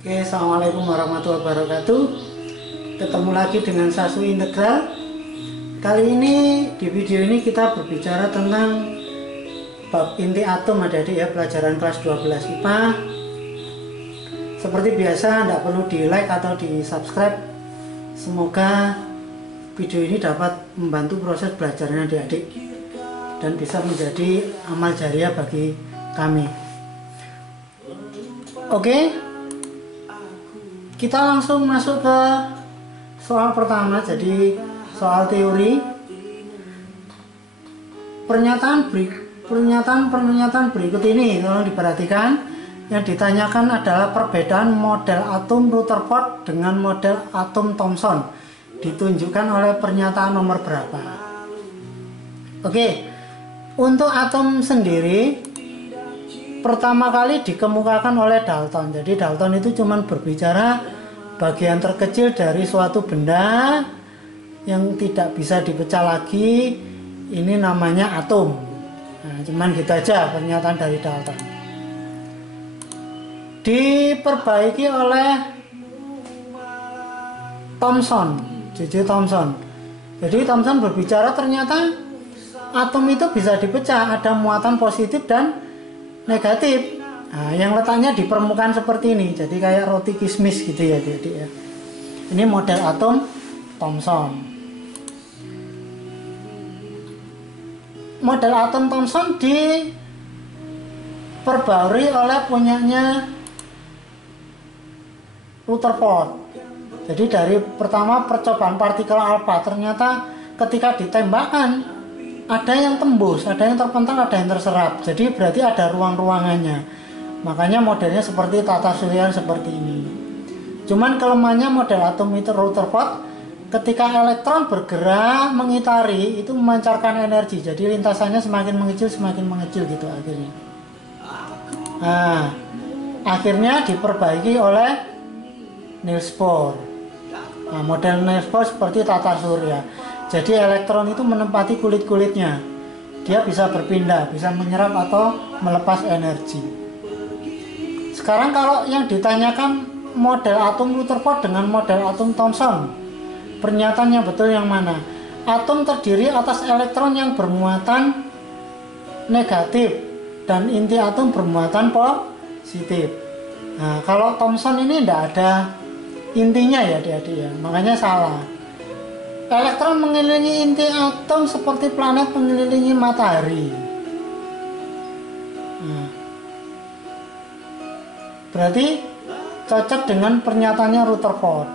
Oke, assalamualaikum warahmatullahi wabarakatuh. Ketemu lagi dengan Sasu Integral. Kali ini di video ini kita berbicara tentang bab inti atom adik-adik ya, pelajaran kelas 12 IPA. Seperti biasa, tidak perlu di like atau di subscribe. Semoga video ini dapat membantu proses belajarnya adik-adik dan bisa menjadi amal jariah bagi kami. Oke, kita langsung masuk ke soal pertama. Jadi soal teori. Pernyataan berikut ini tolong diperhatikan. Yang ditanyakan adalah perbedaan model atom Rutherford dengan model atom Thomson. Ditunjukkan oleh pernyataan nomor berapa. Oke, untuk atom sendiri pertama kali dikemukakan oleh Dalton. Jadi Dalton itu cuma berbicara bagian terkecil dari suatu benda yang tidak bisa dipecah lagi. Ini namanya atom. Nah, cuman gitu aja pernyataan dari Dalton. Diperbaiki oleh Thomson, J.J. Thomson. Jadi Thomson berbicara ternyata atom itu bisa dipecah, ada muatan positif dan negatif. Nah, yang letaknya di permukaan seperti ini, jadi kayak roti kismis gitu ya, jadi ya. Ini model atom Thomson. Model atom Thomson diperbarui oleh punyanya Rutherford. Jadi dari pertama percobaan partikel alfa, ternyata ketika ditembakkan ada yang tembus, ada yang terpental, ada yang terserap. Jadi berarti ada ruang-ruangannya. Makanya modelnya seperti tata surya seperti ini. Cuman kelemahannya model atom itu Rutherford, ketika elektron bergerak mengitari itu memancarkan energi. Jadi lintasannya semakin mengecil gitu akhirnya. Nah, akhirnya diperbaiki oleh Niels Bohr. Nah, model Niels Bohr seperti tata surya. Jadi elektron itu menempati kulit-kulitnya. Dia bisa berpindah, bisa menyerap atau melepas energi. Sekarang kalau yang ditanyakan model atom Rutherford dengan model atom Thomson, pernyataan yang betul yang mana? Atom terdiri atas elektron yang bermuatan negatif dan inti atom bermuatan positif. Nah, kalau Thomson ini tidak ada intinya ya adik-adik ya, makanya salah. Elektron mengelilingi inti atom seperti planet mengelilingi matahari. Nah, berarti cocok dengan pernyataannya Rutherford.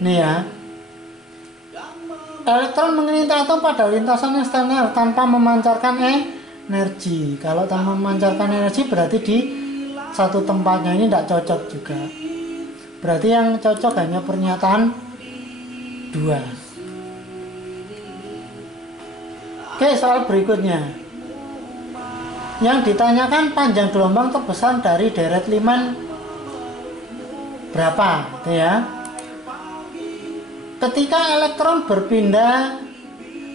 Nih ya, elektron mengelilingi atom pada lintasan yang standar tanpa memancarkan energi. Kalau tanpa memancarkan energi berarti di satu tempatnya, ini tidak cocok juga. Berarti yang cocok hanya pernyataan 2. Oke, soal berikutnya. Yang ditanyakan panjang gelombang terbesar dari deret Lyman berapa, gitu ya. Ketika elektron berpindah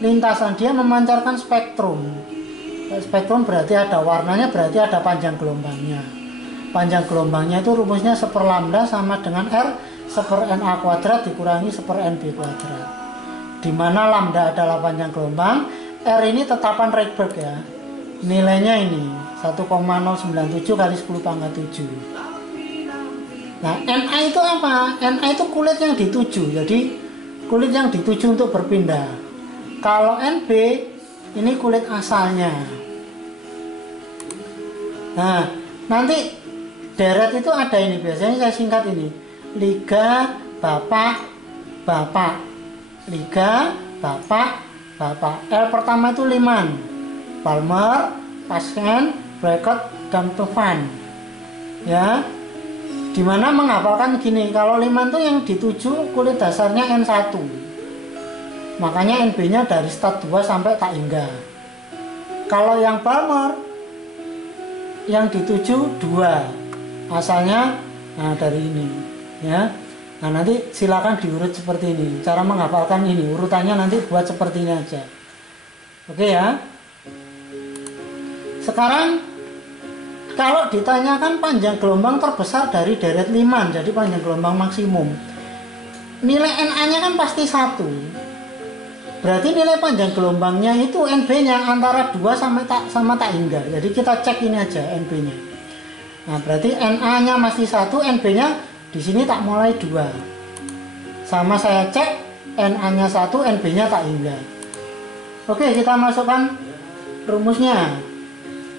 lintasan, dia memancarkan spektrum. Spektrum berarti ada warnanya, berarti ada panjang gelombangnya. Panjang gelombangnya itu rumusnya 1/lambda sama dengan R 1/NA kuadrat dikurangi 1/NB kuadrat. Dimana lambda adalah panjang gelombang, R ini tetapan Rydberg ya. Nilainya ini 1,097 kali 10 pangkat 7. Nah, NA itu apa? NA itu kulit yang dituju. Jadi kulit yang dituju untuk berpindah. Kalau NB ini kulit asalnya. Nah, nanti deret itu ada ini, biasanya saya singkat ini, liga, bapak, bapak, liga, bapak, bapak. L pertama itu Lyman, Palmer, Paschen, Brackett, dan Tovan. Ya, dimana menghafalkan gini, kalau Lyman itu yang dituju kulit dasarnya N1, makanya NB nya dari stat 2 sampai tak hingga. Kalau yang Palmer yang dituju 2 asalnya, nah dari ini ya. Nah, nanti silakan diurut seperti ini. Cara menghafalkan ini urutannya nanti buat seperti ini aja. Oke ya. Sekarang Kalau ditanyakan panjang gelombang terbesar dari deret Lyman, jadi panjang gelombang maksimum, nilai Na-nya kan pasti 1. Berarti nilai panjang gelombangnya itu NB-nya antara 2 sama tak hingga. Jadi kita cek ini aja NB-nya. Nah, berarti Na-nya masih 1, NB-nya di sini tak mulai 2. Sama saya cek Na-nya 1, NB-nya tak hingga. Oke, kita masukkan rumusnya.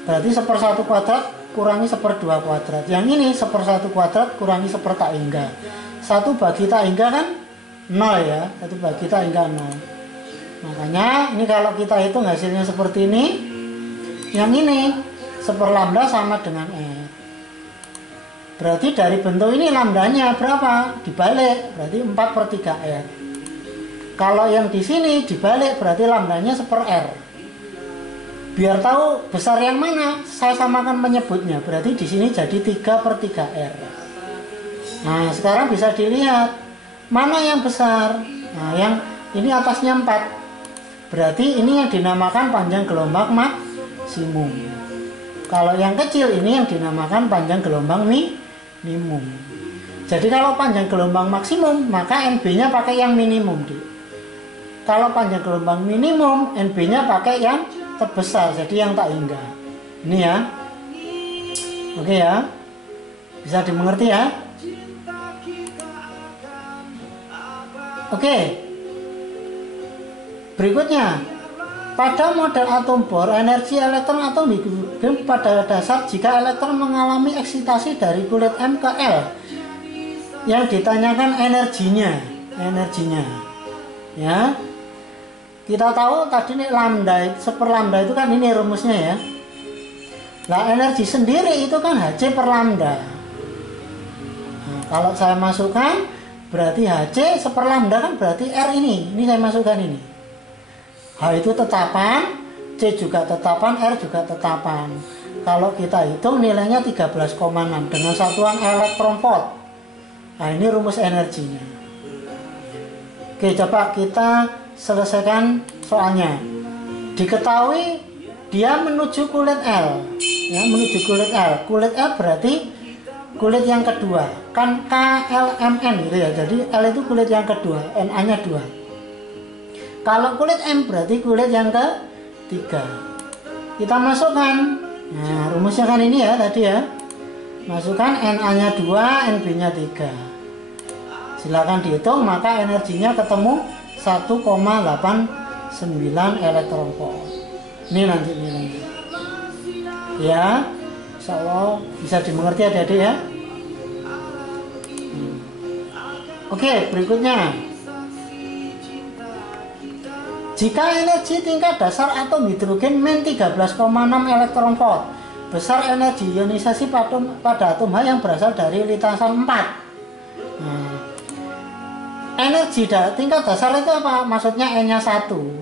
Berarti 1/1 kuadrat kurangi 1/2 kuadrat. Yang ini 1/1 kuadrat kurangi 1 tak hingga. 1 bagi tak hingga kan 0 ya. 1 bagi tak hingga 0. Makanya ini kalau kita hitung hasilnya seperti ini. Yang ini 1 lambda sama dengan R. Berarti dari bentuk ini lambdanya berapa? Dibalik, berarti 4/3 R. Kalau yang di sini dibalik, berarti lambdanya 1/R. Biar tahu besar yang mana, saya samakan penyebutnya. Berarti di sini jadi 3/3 R. Nah, sekarang bisa dilihat mana yang besar. Nah, yang ini atasnya 4. Berarti ini yang dinamakan panjang gelombang maksimum. Kalau yang kecil ini yang dinamakan panjang gelombang minimum. Jadi kalau panjang gelombang maksimum, maka NB-nya pakai yang minimum. Kalau panjang gelombang minimum, NB-nya pakai yang terbesar, jadi yang tak hingga. Ini ya. Oke ya. Bisa dimengerti ya? Oke. Berikutnya, pada model atom bor, energi elektron atom hidrogen pada dasar jika elektron mengalami eksitasi dari kulit M ke L. Yang ditanyakan energinya. Ya. Kita tahu tadi nih lambda, 1 lambda itu kan ini rumusnya ya. Nah, energi sendiri itu kan Hc per lambda. Nah, kalau saya masukkan berarti Hc 1 lambda kan berarti R ini saya masukkan ini. H itu tetapan, C juga tetapan, R juga tetapan. Kalau kita hitung nilainya 13,6 dengan satuan elektron volt. Nah, ini rumus energinya. Oke, coba kita selesaikan soalnya. Diketahui dia menuju kulit L, ya, menuju kulit L. Kulit L berarti kulit yang kedua, kan KLMN gitu ya. Jadi L itu kulit yang kedua, Na-nya 2. Kalau kulit M berarti kulit yang ketiga. Kita masukkan. Nah, rumusnya kan ini ya tadi ya. Masukkan Na-nya 2, NB-nya 3. Silakan dihitung, maka energinya ketemu 1,89 elektron volt. Ini nanti nilainya. Ya, insya Allah bisa dimengerti adik-adik ya. Oke, berikutnya. Jika energi tingkat dasar atom hidrogen min 13,6 elektron volt, besar energi ionisasi pada atom H yang berasal dari lintasan 4. Nah, energi tingkat dasar itu apa? Maksudnya N-nya 1.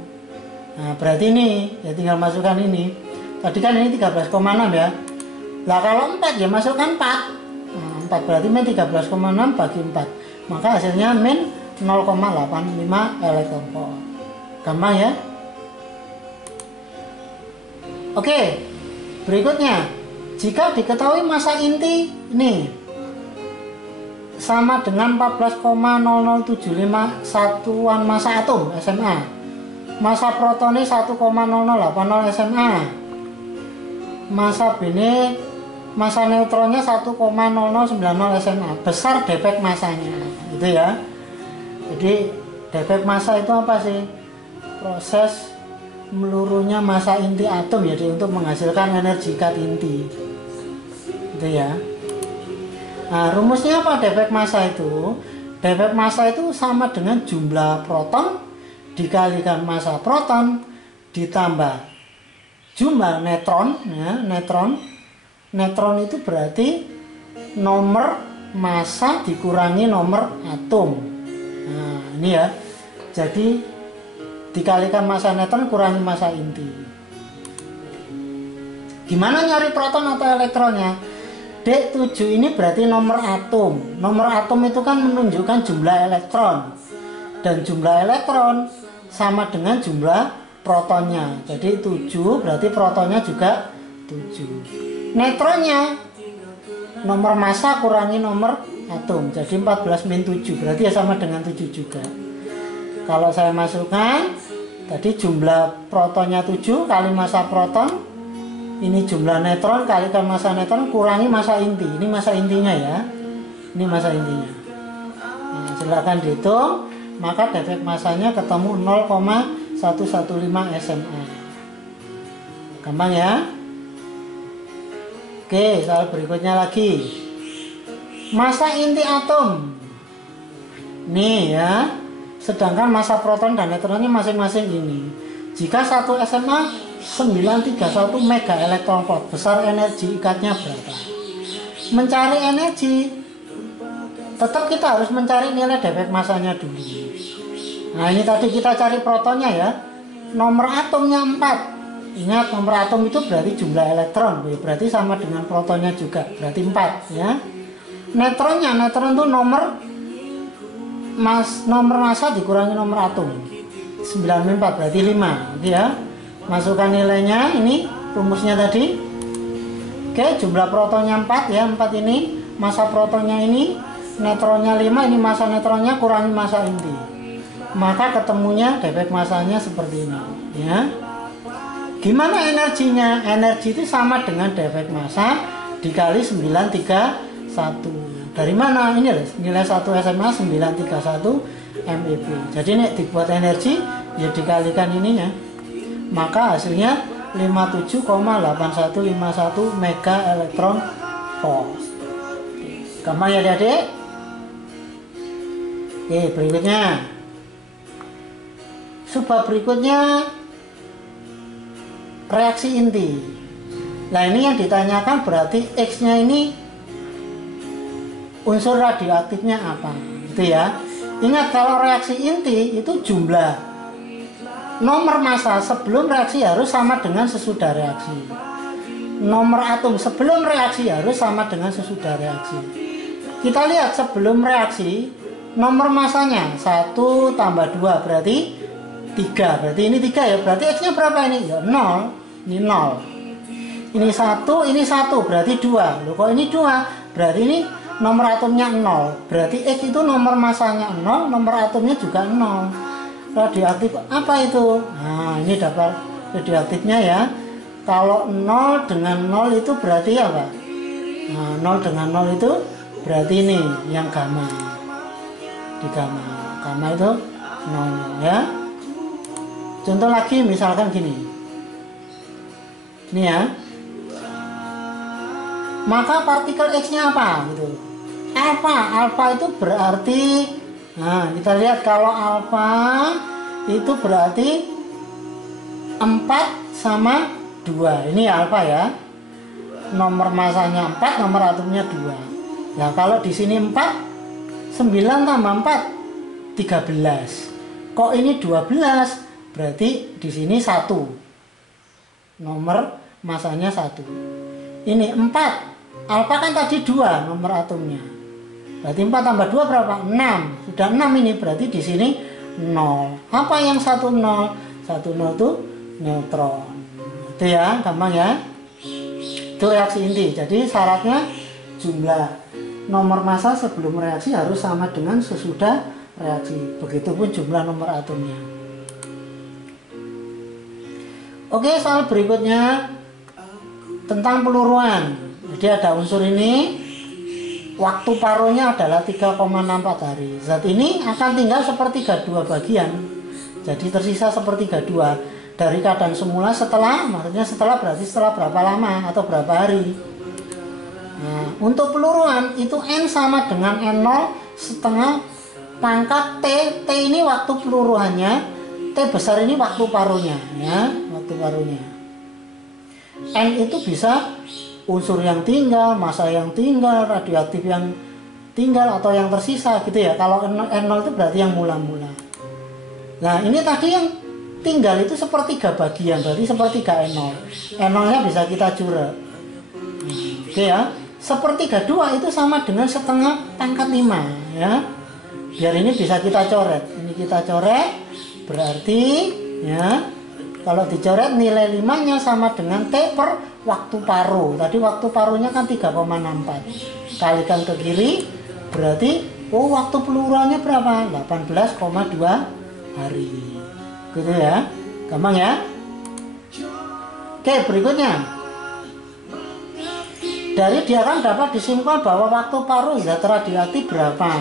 Nah, berarti ini, ya tinggal masukkan ini. Tadi kan ini 13,6 ya. Lah kalau 4 ya masukkan 4. Nah, 4 berarti min 13,6 bagi 4. Maka hasilnya min 0,85 elektron volt. Gampang ya? Oke. Berikutnya, jika diketahui massa inti ini sama dengan 14,0075 satuan massa atom SMA. Massa protonnya 1,0080 SMA. Massa B ini, massa neutronnya 1,0090 SMA. Besar defek massanya, gitu ya. Jadi defek massa itu apa sih? Proses meluruhnya massa inti atom ya, untuk menghasilkan energi kat inti, gitu ya. Nah, rumusnya apa defek massa itu? Defek massa itu sama dengan jumlah proton dikalikan massa proton ditambah jumlah neutron, ya, neutron itu berarti nomor massa dikurangi nomor atom. Nah, ini ya. Jadi dikalikan massa neutron kurangi massa inti. Gimana nyari proton atau elektronnya? D7 ini berarti nomor atom. Nomor atom itu kan menunjukkan jumlah elektron. Dan jumlah elektron sama dengan jumlah protonnya. Jadi 7 berarti protonnya juga 7. Neutronnya nomor massa kurangi nomor atom, jadi 14 min 7, berarti ya sama dengan 7 juga. Kalau saya masukkan tadi jumlah protonnya 7 kali massa proton, ini jumlah neutron kalikan massa neutron kurangi massa inti. Ini massa intinya ya, ini massa intinya. Nah, silakan dihitung, maka defek massanya ketemu 0,115 SMA. Gampang ya. Oke, soal berikutnya lagi. Massa inti atom. Nih ya. Sedangkan massa proton dan neutronnya masing-masing ini. Jika satu SMA 931 mega elektron volt, besar energi ikatnya berapa? Mencari energi, tetap kita harus mencari nilai defek massanya dulu. Nah, ini tadi kita cari protonnya ya. Nomor atomnya 4. Ingat, nomor atom itu berarti jumlah elektron, berarti sama dengan protonnya juga, berarti 4 ya. Neutronnya, neutron itu nomor massa dikurangi nomor atom, 94 berarti 5 gitu ya. Masukkan nilainya, ini rumusnya tadi. Oke, jumlah protonnya 4 ya, 4 ini, massa protonnya ini, neutronnya 5, ini massa neutronnya kurangi massa inti. Maka ketemunya defek massanya seperti ini ya. Gimana energinya? Energi itu sama dengan defek massa dikali 931. Dari mana? Ini loh, nilai 1 SMA 931 MeV. Jadi ini dibuat energi, ya dikalikan ininya. Maka hasilnya 57,8151 mega elektron volt. Gampang ya adik-adik? Oke, berikutnya. Sebab berikutnya reaksi inti. Nah, ini yang ditanyakan berarti X-nya ini unsur radioaktifnya apa, gitu ya. Ingat, kalau reaksi inti itu jumlah nomor massa sebelum reaksi harus sama dengan sesudah reaksi. Nomor atom sebelum reaksi harus sama dengan sesudah reaksi. Kita lihat sebelum reaksi, nomor massanya 1 tambah 2 berarti 3, berarti ini 3 ya, berarti X nya berapa ini? Ya 0, ini 0. Ini 1, ini 1, berarti 2. Loh, kok ini 2? Berarti ini nomor atomnya 0, berarti X itu nomor massanya 0, nomor atomnya juga 0. Radioaktif apa itu? Nah, ini dapat radioaktifnya ya. Kalau 0 dengan 0 itu berarti apa? Nah, 0 dengan 0 itu berarti ini yang gamma. Di gamma. Gamma itu 0 ya. Contoh lagi misalkan gini. Ini ya. Maka partikel X-nya apa gitu. Alfa. Alfa itu berarti, nah kita lihat kalau alfa itu berarti 4 sama 2. Ini alfa ya. Nomor massanya 4, nomor atomnya 2. Nah, kalau di sini 4, 9 tambah 4 13. Kok ini 12? Berarti di sini 1. Nomor massanya 1. Ini 4. Alfa kan tadi 2 nomor atomnya. Berarti 4 tambah 2 berapa? 6. Sudah 6 ini, berarti di sini 0. Apa yang 1 0? 1 0 itu neutron. Itu ya, gampang ya. Itu reaksi inti. Jadi syaratnya jumlah nomor massa sebelum reaksi harus sama dengan sesudah reaksi. Begitupun jumlah nomor atomnya. Oke, soal berikutnya tentang peluruan. Jadi ada unsur ini, waktu paruhnya adalah 3,64 hari. Zat ini akan tinggal sepertiga 2 bagian. Jadi tersisa sepertiga 2 dari keadaan semula setelah, maksudnya setelah berarti setelah berapa lama atau berapa hari. Nah, untuk peluruan itu N sama dengan N0 setengah pangkat T. T ini waktu peluruhannya, T besar ini waktu paruhnya ya, waktu paruhnya. N itu bisa unsur yang tinggal, massa yang tinggal, radioaktif yang tinggal atau yang tersisa gitu ya. Kalau N0 itu berarti yang mula-mula. Nah, ini tadi yang tinggal itu sepertiga bagian, berarti sepertiga N0. N0 nya bisa kita coret. Oke ya. Sepertiga 2 itu sama dengan setengah pangkat 5 ya. Biar ini bisa kita coret. Ini kita coret berarti ya Kalau dicoret nilai 5-nya sama dengan T per waktu paruh. Tadi waktu paruhnya kan 3,64. Kalikan ke kiri, berarti waktu peluruannya berapa? 18,2 hari. Gitu ya. Gampang ya? Oke, berikutnya. Dari diagram dapat disimpulkan bahwa waktu paruh zat radioaktif berapa?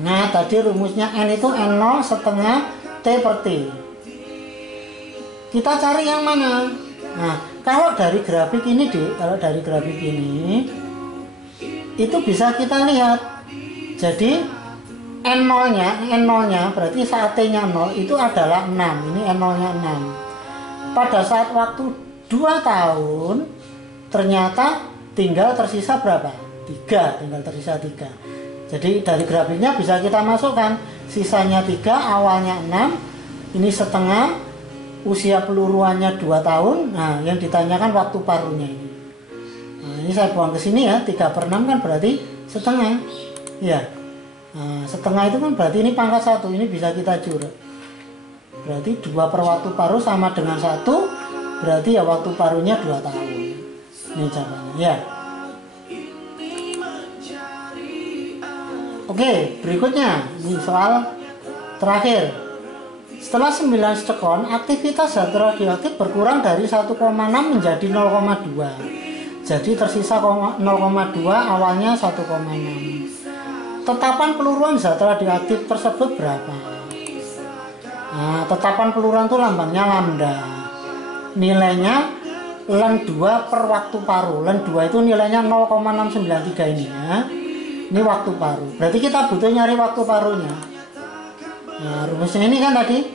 Nah, tadi rumusnya N itu N0 setengah T per T. Kita cari yang mana? Nah, kalau dari grafik ini itu bisa kita lihat. Jadi N0-nya berarti saat T-nya 0 itu adalah 6. Ini N0-nya 6. Pada saat waktu 2 tahun ternyata tinggal tersisa berapa? 3, tinggal tersisa 3. Jadi dari grafiknya bisa kita masukkan sisanya 3, awalnya 6, ini setengah, usia peluruannya 2 tahun. Nah, yang ditanyakan waktu paruhnya ini. Nah, ini saya buang ke sini ya, 3/6 kan berarti setengah. Ya. Nah, setengah itu kan berarti ini pangkat 1, ini bisa kita jurut. Berarti 2 per waktu paruh sama dengan 1, berarti ya waktu paruhnya 2 tahun. Ini caranya ya. Oke, berikutnya ini soal terakhir. Setelah 9 sekon, aktivitas zat radioaktif berkurang dari 1,6 menjadi 0,2. Jadi tersisa 0,2, awalnya 1,6. Tetapan peluruan zat radioaktif tersebut berapa? Nah, tetapan peluruan itu lambangnya lambda. Nilainya Len 2 per waktu paruh. Len 2 itu nilainya 0,693 ini ya. Ini waktu paruh. Berarti kita butuh nyari waktu paruhnya. Nah, rumusnya ini kan tadi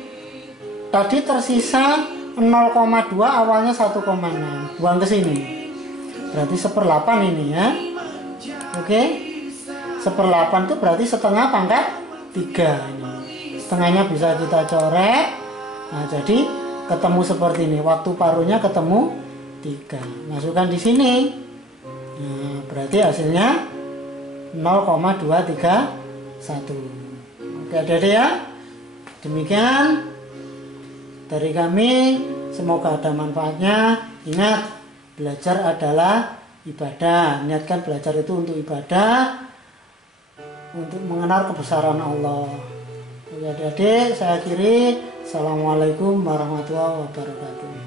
tersisa 0,2, awalnya 1,6. Buang ke sini. Berarti 1/8 ini ya. Oke. 1/8 itu berarti setengah pangkat 3 ini. Setengahnya bisa kita coret. Nah, jadi ketemu seperti ini. Waktu paruhnya ketemu 3. Masukkan di sini. Nah, berarti hasilnya 0,231. Oke, adik-adik ya. Demikian dari kami, semoga ada manfaatnya. Ingat, belajar adalah ibadah. Niatkan belajar itu untuk ibadah, untuk mengenal kebesaran Allah. Oke, adik-adik, saya akhiri. Assalamualaikum warahmatullahi wabarakatuh.